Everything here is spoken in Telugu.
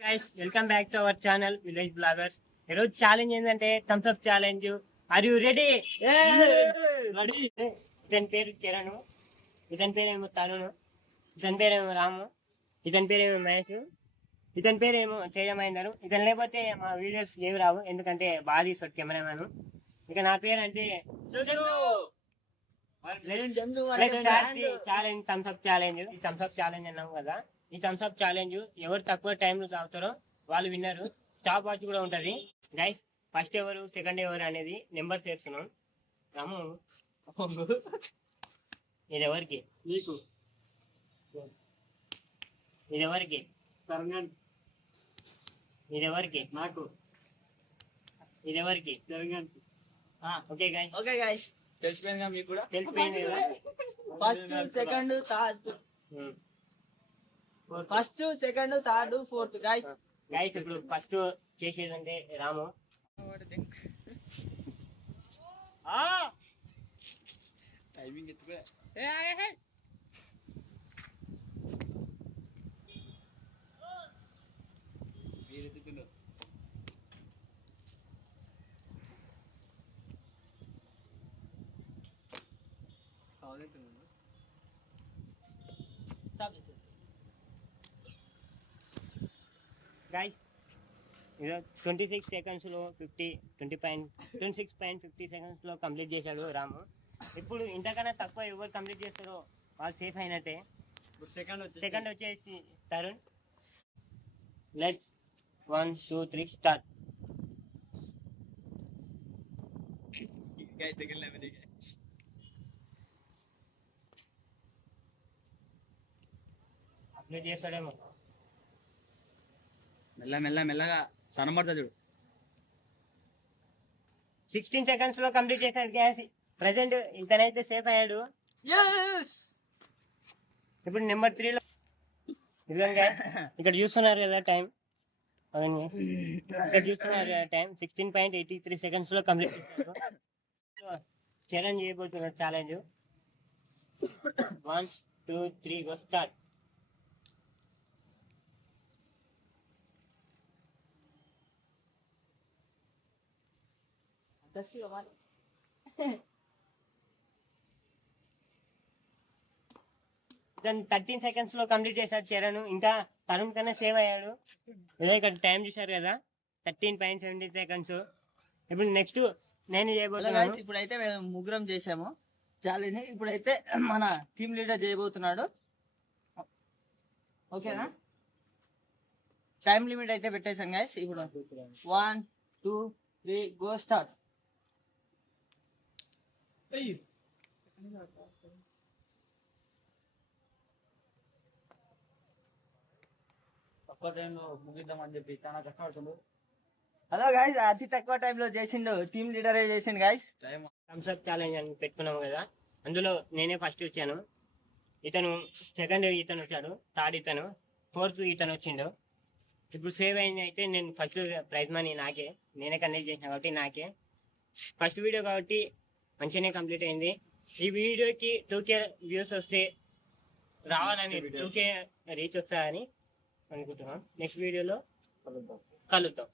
Guys welcome back to our channel village bloggers. ఈరోజు ఛాలెంజ్ ఏంటంటే thumbs up challenge. Are you ready? ఇతని పేరు కిరణ్, ఇతని పేరేమో తరుణ్, ఇతని పేరేమో రాము, ఇతని పేరేమో మహేష్, ఇతని పేరేమో చేయమైందరు. ఇతను లేకపోతే మా వీడియోస్ ఏవి రావు, ఎందుకంటే బాగా తీసాడు కెమెరామ్యాన్. ఇక నా పేరు అంటే ఛాలెంజ్ థమ్స్ అప్ ఛాలెంజ్. ఈ థమ్స్ అప్ ఛాలెంజ్ అన్నాం కదా, ఈ థమ్స్ అప్ ఛాలెంజ్ ఎవరు తక్కువ టైంలో తాగుతారో వాళ్ళు విన్నరు. స్టాప్ వాచ్ కూడా ఉంటది గైస్. ఫస్ట్ ఎవరు సెకండ్ ఎవరు అనేది నెంబర్ చేస్తున్నాం. రాము ఇది ఎవరికి? నీకు. ఇది ఎవరికి? ఇది ఎవరికి? నాకు. ఇది ఎవరికి? ఓకే గైస్, ఓకే గైస్, తెలిసిపోయిందిగా మీకు కూడా. తెలిసిపోయింది కదా. First second third, first second third fourth guys. Guys ఇప్పుడు ఫస్ట్ చేసేది అంటే రాము. టైమింగ్ ఎత్తుకో. గైస్ 26 సెకండ్స్ లో 26.50 సెకండ్స్ లో కంప్లీట్ చేశాడు రాము. ఇప్పుడు ఇంతకన్నా తక్కువ ఎవరు కంప్లీట్ చేస్తారో వాళ్ళు సేఫ్ అయినట్టే. సెకండ్ వచ్చేసి తరుణ్. Let 1 2 3 start. కంప్లీట్ చేస్తాడేమో. మెల్లగా సనమడుతుంది చూడు. 16 సెకండ్స్ లో కంప్లీట్ చేశాడు గ్యాస్. ప్రజెంట్ ఇతనైతే సేఫ్ అయ్యాడు. ఇప్పుడు నెంబర్ 3 లో ఇక్కడ చూస్తున్నారు కదా టైం, ఇక్కడ చూస్తున్నారు కదా టైం 16.83 సెకండ్స్ లో కంప్లీట్ చేశారు. ఛాలెంజ్ చేయబోతున్నాడు. Challenge 1 2 3 go start. దాన్ని 13 సెకండ్స్ లో కంప్లీట్ చేశాడు చరణ్. ఇంకా తరుణ్ కన్నా సేవ్ అయ్యాడు. ఇదే ఇక్కడ టైం చూసారు కదా 13.70 సెకండ్స్. ఇప్పుడు నెక్స్ట్ నేను చేయబోతున్నాను. ఇప్పుడైతే మేము ముగ్గురం చేసాము ఛాలెంజ్. ఇప్పుడైతే మన టీమ్ లీడర్ చేయబోతున్నాడు. ఓకేనా? టైం లిమిట్ అయితే పెట్టేసాం గైస్. ఇప్పుడు 1 2 3 గో స్టార్ట్. తక్కువ టైంలో ముగిద్దామని చెప్పి చాలా కష్టపడుతుండు. హలో గైస్, అతి తక్కువ టైంలో చేసిండు, టీమ్ లీడరే చేసిండు గైస్. థమ్స్ అప్ ఛాలెంజ్ అని పెట్టుకున్నాము కదా, అందులో నేనే ఫస్ట్ వచ్చాను. ఇతను సెకండ్, ఇతను వచ్చాడు థర్డ్, ఇతను ఫోర్త్, ఇతను వచ్చిండు. ఇప్పుడు సేవ్ అయింది అయితే నేను ఫస్ట్ ప్రైజ్ మనీ నాకే, నేనే కండక్ట్ చేసిన కాబట్టి నాకే. ఫస్ట్ వీడియో కాబట్టి మంచిగానే కంప్లీట్ అయింది. ఈ వీడియోకి 2K వ్యూస్ వస్తే రావాలని, 2K రీచ్ వస్తాయని అనుకుంటున్నాం. నెక్స్ట్ వీడియోలో కలుద్దాం.